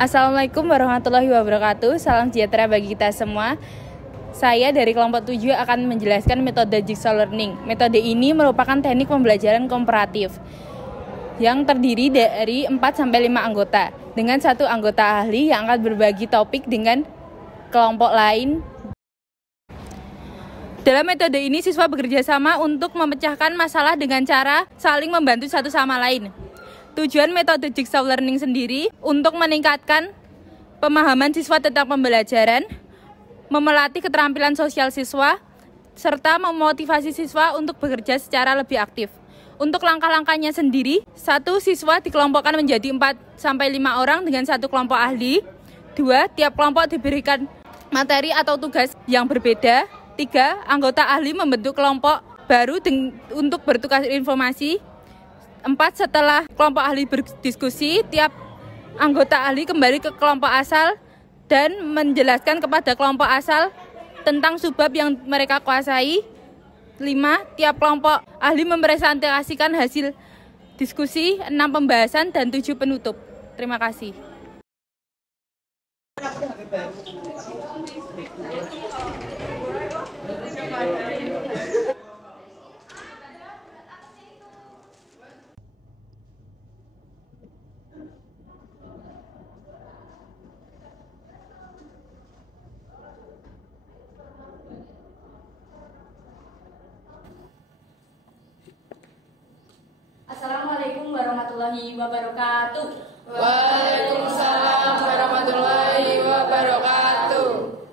Assalamualaikum warahmatullahi wabarakatuh. Salam sejahtera bagi kita semua. Saya dari kelompok 7 akan menjelaskan metode Jigsaw Learning. Metode ini merupakan teknik pembelajaran komparatif yang terdiri dari 4-5 anggota dengan satu anggota ahli yang akan berbagi topik dengan kelompok lain. Dalam metode ini siswa bekerja sama untuk memecahkan masalah dengan cara saling membantu satu sama lain. Tujuan metode Jigsaw Learning sendiri untuk meningkatkan pemahaman siswa tentang pembelajaran, memelatih keterampilan sosial siswa, serta memotivasi siswa untuk bekerja secara lebih aktif. Untuk langkah-langkahnya sendiri, satu siswa dikelompokkan menjadi 4-5 orang dengan satu kelompok ahli. 2, tiap kelompok diberikan materi atau tugas yang berbeda. 3, anggota ahli membentuk kelompok baru untuk bertukar informasi. 4, setelah kelompok ahli berdiskusi, tiap anggota ahli kembali ke kelompok asal dan menjelaskan kepada kelompok asal tentang subbab yang mereka kuasai. 5, tiap kelompok ahli mempresentasikan hasil diskusi. 6, pembahasan, dan 7, penutup. Terima kasih. Assalamualaikum warahmatullahi wabarakatuh. Waalaikumsalam warahmatullahi wabarakatuh.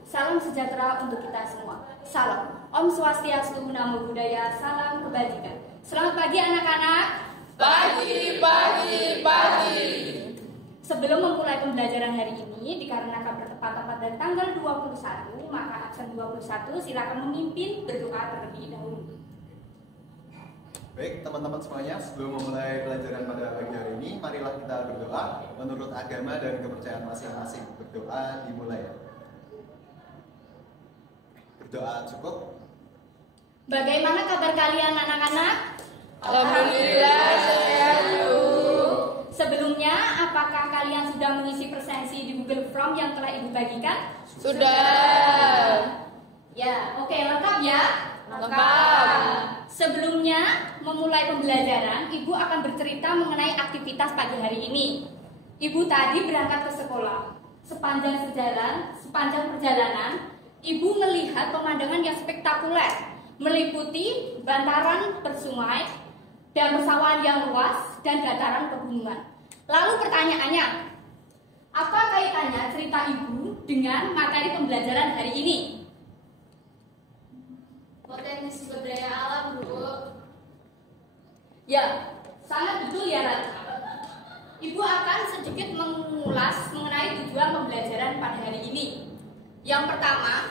Salam sejahtera untuk kita semua. Salam Om Swastiastu, Namo Buddhaya, salam kebajikan. Selamat pagi anak-anak. Pagi. Sebelum memulai pembelajaran hari ini, dikarenakan bertepatan pada tanggal 21, maka absen 21 silakan memimpin berdoa terlebih dahulu. Baik teman-teman semuanya, sebelum memulai pelajaran pada pagi hari ini, marilah kita berdoa menurut agama dan kepercayaan masing-masing. Berdoa dimulai. Berdoa cukup. Bagaimana kabar kalian anak-anak? Alhamdulillah sehat Bu. Sebelumnya, apakah kalian sudah mengisi presensi di Google Form yang telah Ibu bagikan? Sudah. Ya, oke, lengkap ya? Lengkap. Sebelumnya memulai pembelajaran, Ibu akan bercerita mengenai aktivitas pagi hari ini. Ibu tadi berangkat ke sekolah. Sepanjang perjalanan, Ibu melihat pemandangan yang spektakuler, meliputi bantaran bersungai dan persawahan yang luas dan dataran pegunungan. Lalu pertanyaannya, apa kaitannya cerita Ibu dengan materi pembelajaran hari ini? Potensi sumber daya alam Bu. Ya, sangat betul ya Ratu. Ibu akan sedikit mengulas mengenai tujuan pembelajaran pada hari ini. Yang pertama,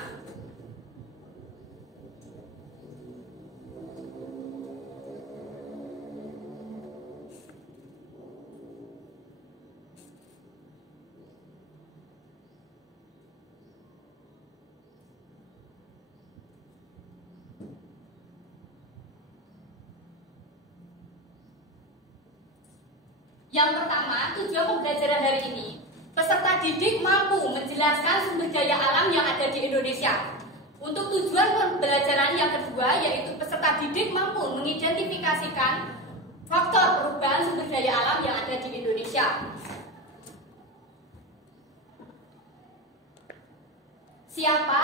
tujuan pembelajaran hari ini, peserta didik mampu menjelaskan sumber daya alam yang ada di Indonesia. Untuk tujuan pembelajaran yang kedua, yaitu peserta didik mampu mengidentifikasikan faktor perubahan sumber daya alam yang ada di Indonesia. Siapa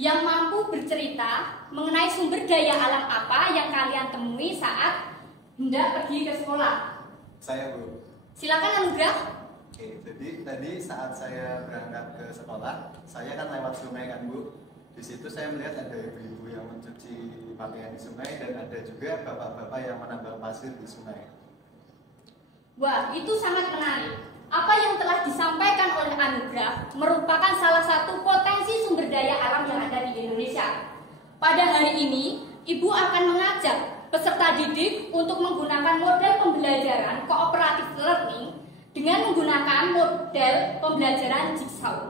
yang mampu bercerita mengenai sumber daya alam apa yang kalian temui saat hendak pergi ke sekolah? Saya Bu. Silakan Anugrah. Oke, jadi tadi saat saya berangkat ke sekolah, saya kan lewat sungai kan Bu. Di situ saya melihat ada ibu-ibu yang mencuci pakaian di sungai dan ada juga bapak-bapak yang menambang pasir di sungai. Wah, itu sangat menarik. Apa yang telah disampaikan oleh Anugrah merupakan salah satu potensi sumber daya alam yang ada di Indonesia. Pada hari ini, Ibu akan mengajak peserta didik untuk menggunakan model pembelajaran cooperative learning dengan menggunakan model pembelajaran Jigsaw,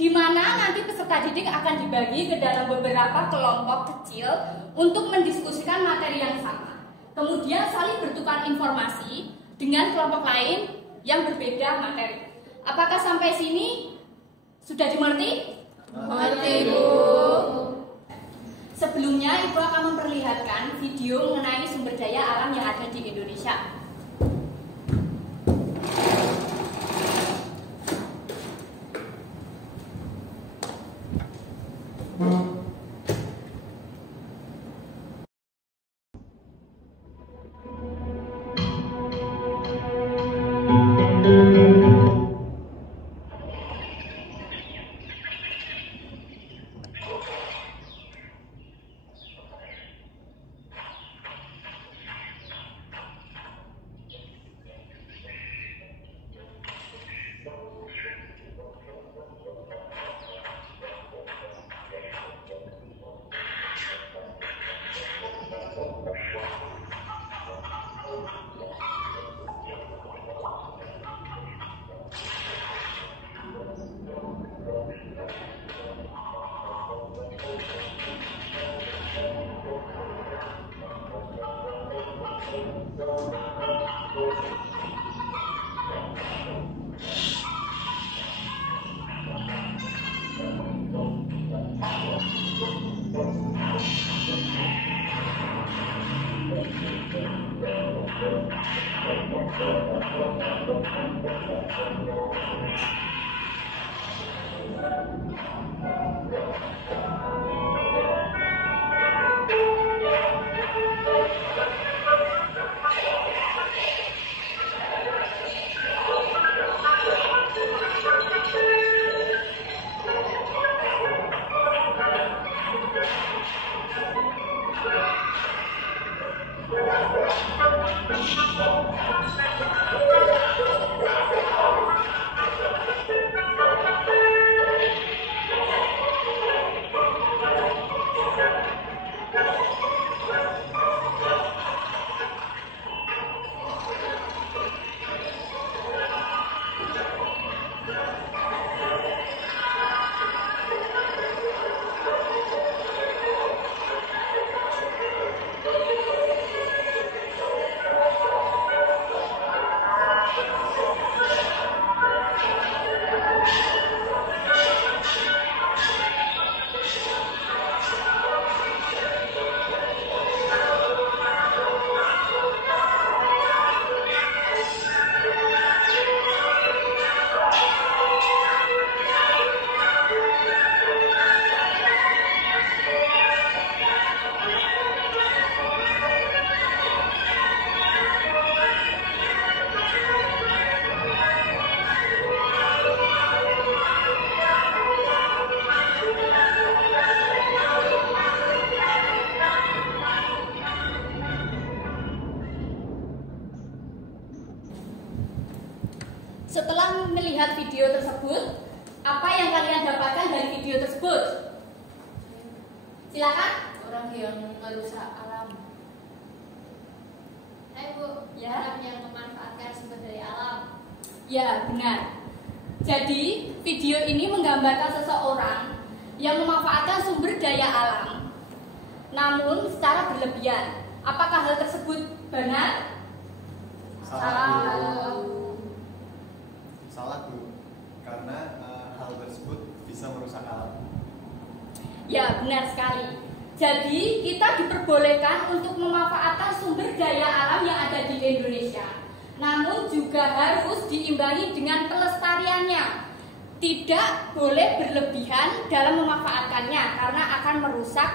di mana nanti peserta didik akan dibagi ke dalam beberapa kelompok kecil untuk mendiskusikan materi yang sama, kemudian saling bertukar informasi dengan kelompok lain yang berbeda materi. Apakah sampai sini sudah dimengerti? Mengerti, Bu. Sebelumnya, Ibu akan memperlihatkan video mengenai sumber daya alam yang ada di Indonesia. Setelah melihat video tersebut, apa yang kalian dapatkan dari video tersebut? Silakan. Orang yang merusak alam. Bu, Ya. Orang yang memanfaatkan sumber daya alam. Ya, benar. Jadi, video ini menggambarkan seseorang yang memanfaatkan sumber daya alam, namun secara berlebihan. Apakah hal tersebut benar? Salah, Bu. Karena hal tersebut bisa merusak alam. Ya, benar sekali. Jadi, kita diperbolehkan untuk memanfaatkan sumber daya alam yang ada di Indonesia. Namun juga harus diimbangi dengan pelestariannya. Tidak boleh berlebihan dalam memanfaatkannya karena akan merusak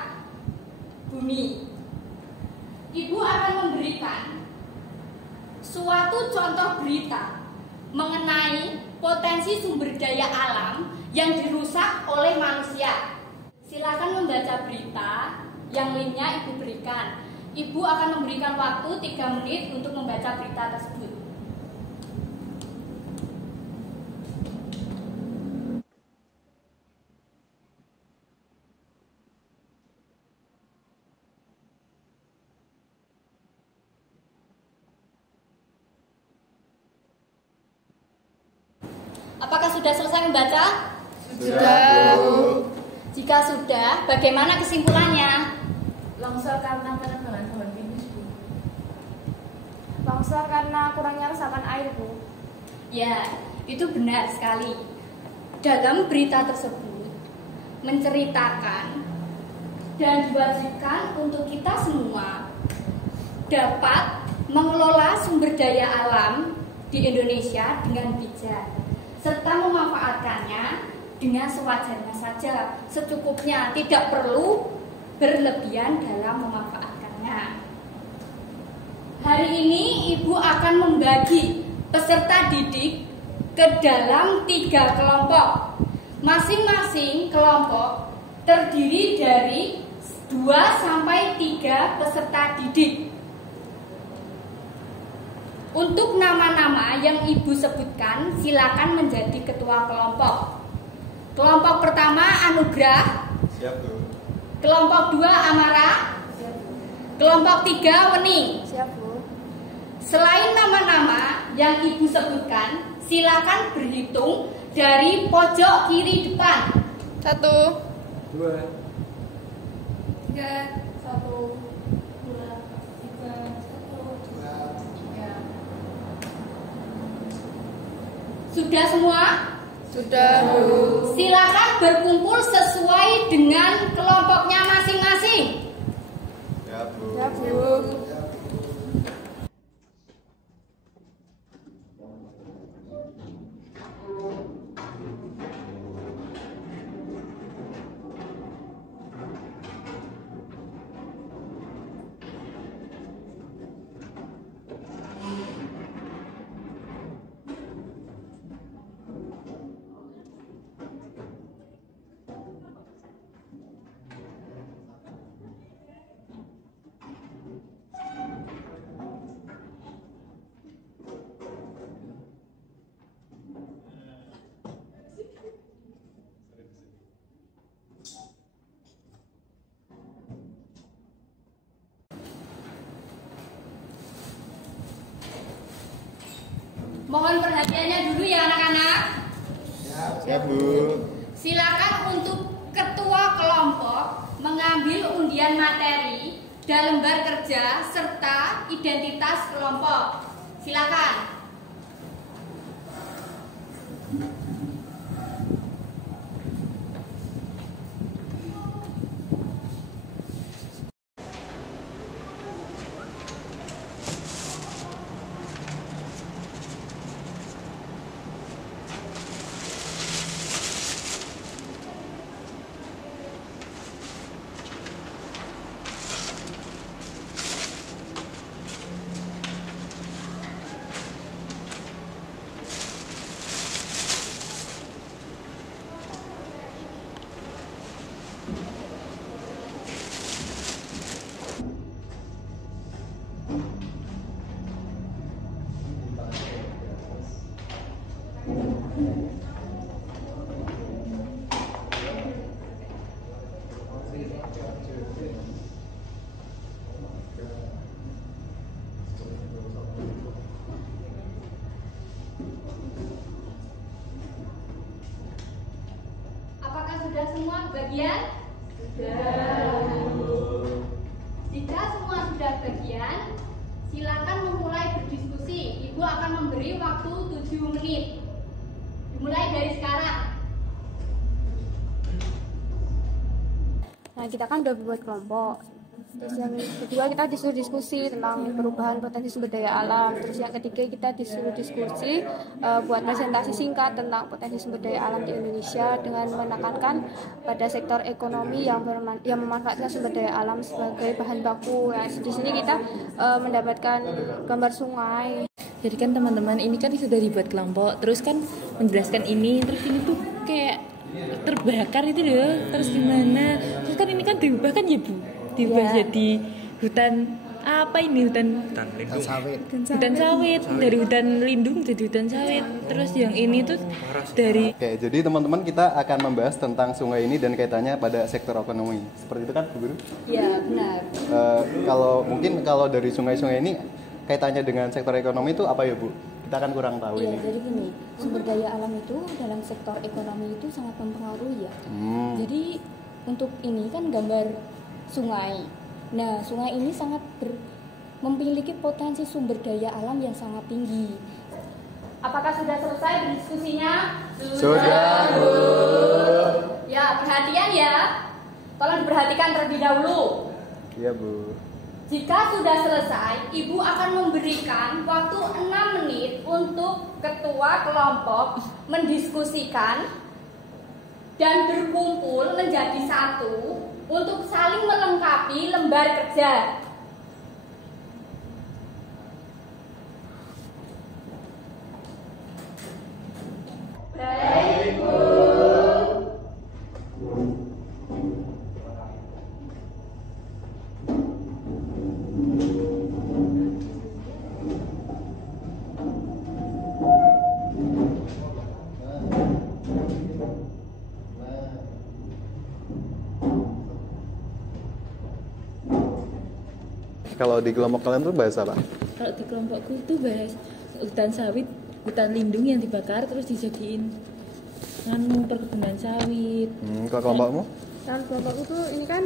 bumi. Ibu akan memberikan suatu contoh berita mengenai potensi sumber daya alam yang dirusak oleh manusia. Silakan membaca berita yang linknya Ibu berikan. Ibu akan memberikan waktu 3 menit untuk membaca berita tersebut. Apakah sudah selesai membaca? Sudah, Bu. Jika sudah, bagaimana kesimpulannya? Longsor karena penebangan pohon pinus, Bu. Longsor karena kurangnya resapan air, Bu. Ya, itu benar sekali. Dalam berita tersebut menceritakan dan diwajibkan untuk kita semua dapat mengelola sumber daya alam di Indonesia dengan bijak serta memanfaatkannya dengan sewajarnya saja, secukupnya, tidak perlu berlebihan dalam memanfaatkannya. Hari ini Ibu akan membagi peserta didik ke dalam 3 kelompok. Masing-masing kelompok terdiri dari 2 sampai 3 peserta didik. Untuk nama-nama yang Ibu sebutkan, silakan menjadi ketua kelompok. Kelompok pertama Anugrah. Siap, Bu. Kelompok 2 Amara. Kelompok 3 Wening. Siap, Bu. Selain nama-nama yang Ibu sebutkan, silakan berhitung dari pojok kiri depan. 1, 2, 3, 1, 2, 3, 1. Sudah semua? sudah Bu. Silakan berkumpul sesuai dengan kelompoknya masing-masing. Siap, Bu. Ya Bu. Mohon perhatiannya dulu ya anak-anak. Siap, Bu. Silakan untuk ketua kelompok mengambil undian materi dan lembar kerja serta identitas kelompok. Silakan. Apakah sudah semua bagian? Sudah. Jika semua sudah bagian, silakan memulai berdiskusi. Ibu akan memberi waktu 7 menit. Dimulai dari sekarang. Nah, kita kan udah buat kelompok. Terus yang kedua kita disuruh diskusi tentang perubahan potensi sumber daya alam. Terus yang ketiga kita disuruh diskusi buat presentasi singkat tentang potensi sumber daya alam di Indonesia dengan menekankan pada sektor ekonomi yang memanfaatkan sumber daya alam sebagai bahan baku. Nah, di sini kita mendapatkan gambar sungai. Jadi kan teman-teman ini kan sudah dibuat kelompok, terus kan menjelaskan ini, terus ini tuh kayak terbakar itu loh, terus gimana? Terus kan ini kan diubah kan ya Bu, diubah jadi hutan apa ini hutan sawit. hutan sawit dari hutan lindung jadi hutan sawit. Terus yang ini tuh dari Oke, jadi teman-teman kita akan membahas tentang sungai ini dan kaitannya pada sektor ekonomi. Seperti itu kan, Bu Guru? Ya, benar. Kalau dari sungai-sungai ini kaitannya dengan sektor ekonomi itu apa ya, Bu? Kita kan kurang tahu Iya, ini. jadi gini, sumber daya alam itu dalam sektor ekonomi itu sangat mempengaruhi ya. Jadi untuk ini kan gambar sungai. Nah, sungai ini sangat memiliki potensi sumber daya alam yang sangat tinggi. Apakah sudah selesai berdiskusinya? Sudah, Bu. Ya, perhatian ya. Tolong diperhatikan terlebih dahulu. Iya, Bu. Jika sudah selesai, Ibu akan memberikan waktu 6 menit untuk ketua kelompok mendiskusikan dan berkumpul menjadi satu untuk saling melengkapi lembar kerja. Baik, Bu. Kalau di kelompok kalian tuh bahas apa? Kalau di kelompokku tuh bahas hutan sawit, hutan lindung yang dibakar terus dijadiin perkebunan sawit. Kalau kelompokmu? Dan kelompokku tuh ini kan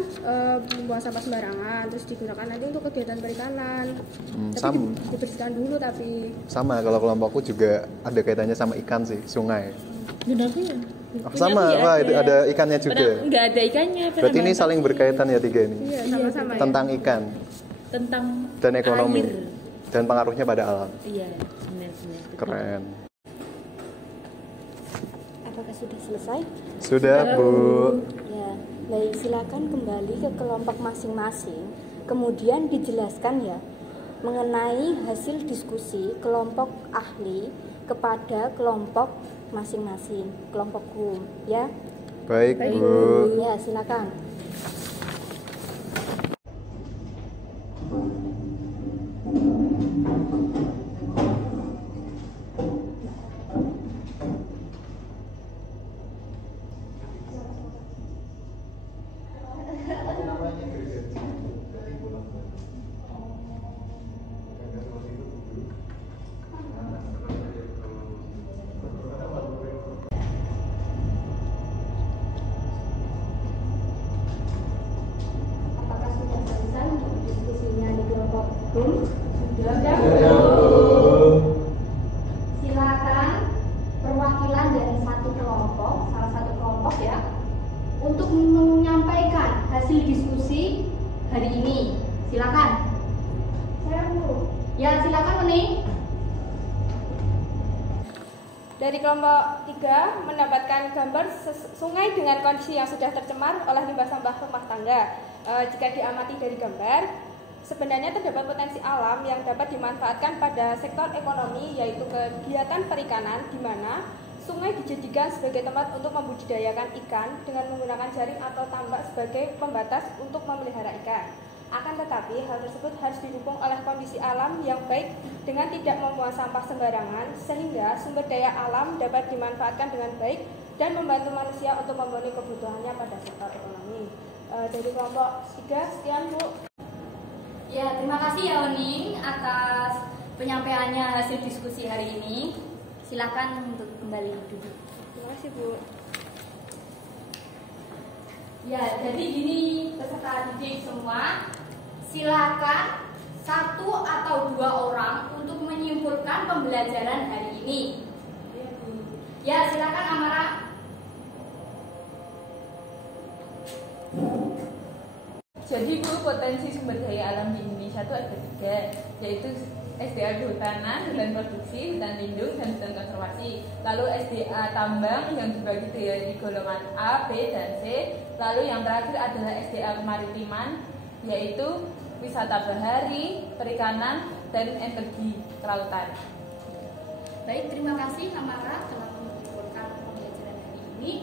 membuang sampah sembarangan, terus digunakan nanti untuk kegiatan perikanan. Tapi dibersihkan dulu tapi. Sama, kalau kelompokku juga ada kaitannya sama ikan sih, sungai. Benar ya? Sama, wah itu ada ikannya juga. Enggak ada ikannya. Berarti ini saling berkaitan ya tiga ini. Iya, sama-sama ya. Tentang ikan Tentang dan ekonomi air. dan pengaruhnya pada alam. Iya, benar-benar. Keren. Apakah sudah selesai? Sudah, Bu. Ya, baik, silakan kembali ke kelompok masing-masing. Kemudian dijelaskan ya mengenai hasil diskusi kelompok ahli kepada kelompok masing-masing, kelompokku, ya. Baik, Bu. Ya, silakan. Apakah sudah selesai untuk diskusinya di kelompok Room? Sudah. Silakan perwakilan dari satu kelompok, salah satu kelompok ya, untuk menyampaikan hasil diskusi hari ini. Silakan. Saya Bu. Ya, silakan Meni. Dari kelompok 3 mendapatkan gambar sungai dengan kondisi yang sudah tercemar oleh limbah sampah rumah tangga. Jika diamati dari gambar, sebenarnya terdapat potensi alam yang dapat dimanfaatkan pada sektor ekonomi, yaitu kegiatan perikanan di mana sungai dijadikan sebagai tempat untuk membudidayakan ikan dengan menggunakan jaring atau tambak sebagai pembatas untuk memelihara ikan. Akan tetapi, hal tersebut harus didukung oleh kondisi alam yang baik dengan tidak membuang sampah sembarangan, sehingga sumber daya alam dapat dimanfaatkan dengan baik dan membantu manusia untuk memenuhi kebutuhannya pada sektor ekonomi. Dari kelompok 3, sekian Bu. Ya, terima kasih ya Oning atas penyampaiannya hasil diskusi hari ini. Silakan untuk kembali duduk. Terima kasih Bu. Ya, jadi gini peserta didik semua, silakan 1 atau 2 orang untuk menyimpulkan pembelajaran hari ini. Ya, silakan Amara. Jadi Bu, potensi sumber daya alam di Indonesia itu ada 3, yaitu SDA kehutanan, hutan produksi, hutan lindung, dan hutan konservasi. Lalu SDA tambang yang dibagi di golongan A, B, dan C. Lalu yang terakhir adalah SDA kemaritiman, yaitu wisata bahari, perikanan, dan energi kelautan. Baik, terima kasih Amara telah menyimpulkan pembelajaran hari ini.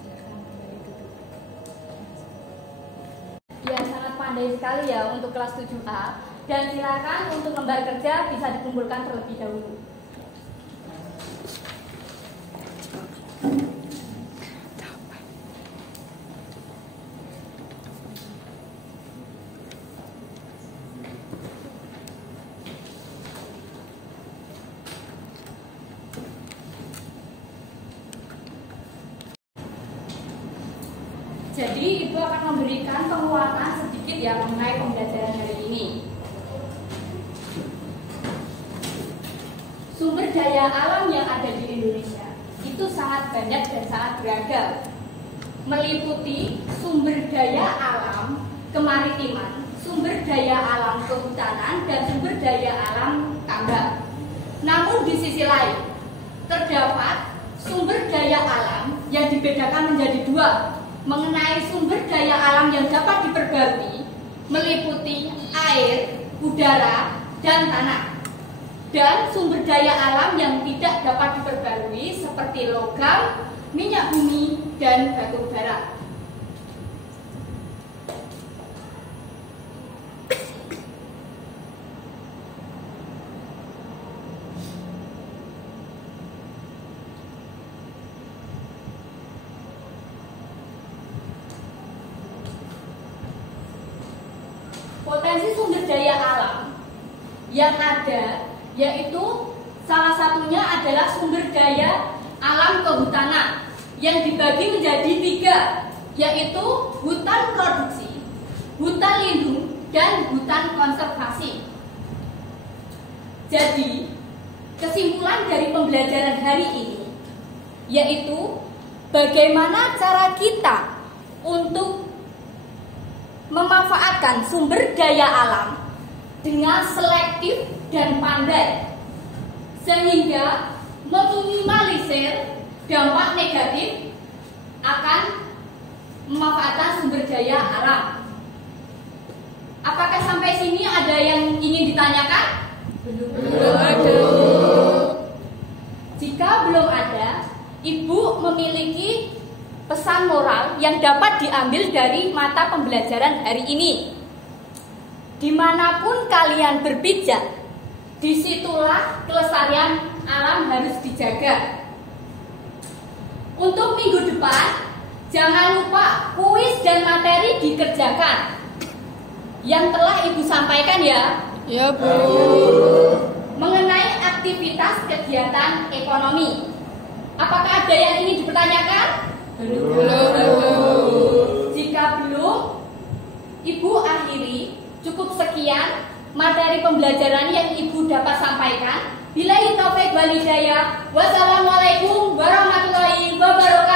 Silakan kembali duduk. Ya, sangat pandai sekali ya untuk kelas 7A. Dan silakan untuk lembar kerja bisa dikumpulkan terlebih dahulu. Jadi Ibu akan memberikan penguatan sedikit ya mengenai pembelajaran hari ini. sumber daya alam yang ada di Indonesia itu sangat banyak dan sangat beragam, meliputi sumber daya alam kemaritiman, sumber daya alam kehutanan, dan sumber daya alam tambang. Namun di sisi lain, terdapat sumber daya alam yang dibedakan menjadi dua, mengenai sumber daya alam yang dapat diperbarui, meliputi air, udara, dan tanah. Dan sumber daya alam yang tidak dapat diperbarui seperti logam, minyak bumi, dan batu bara. Potensi sumber daya alam yang ada yaitu salah satunya adalah sumber daya alam kehutanan yang dibagi menjadi tiga, yaitu hutan produksi, hutan lindung, dan hutan konservasi. Jadi, kesimpulan dari pembelajaran hari ini yaitu bagaimana cara kita untuk memanfaatkan sumber daya alam dengan selektif dan pandai, sehingga meminimalisir dampak negatif akan memanfaatkan sumber daya alam. Apakah sampai sini ada yang ingin ditanyakan? Belum ada. Jika belum ada, Ibu memiliki pesan moral yang dapat diambil dari mata pembelajaran hari ini. Dimanapun kalian berpijak, disitulah kelestarian alam harus dijaga. Untuk minggu depan, jangan lupa kuis dan materi dikerjakan yang telah Ibu sampaikan ya. Ya, Bu. Mengenai aktivitas kegiatan ekonomi, apakah ada yang ingin dipertanyakan? Belum. Jika belum, Ibu akhiri. Cukup sekian materi pembelajaran yang Ibu dapat sampaikan. Billahi taufik wal hidayah. Wassalamualaikum warahmatullahi wabarakatuh.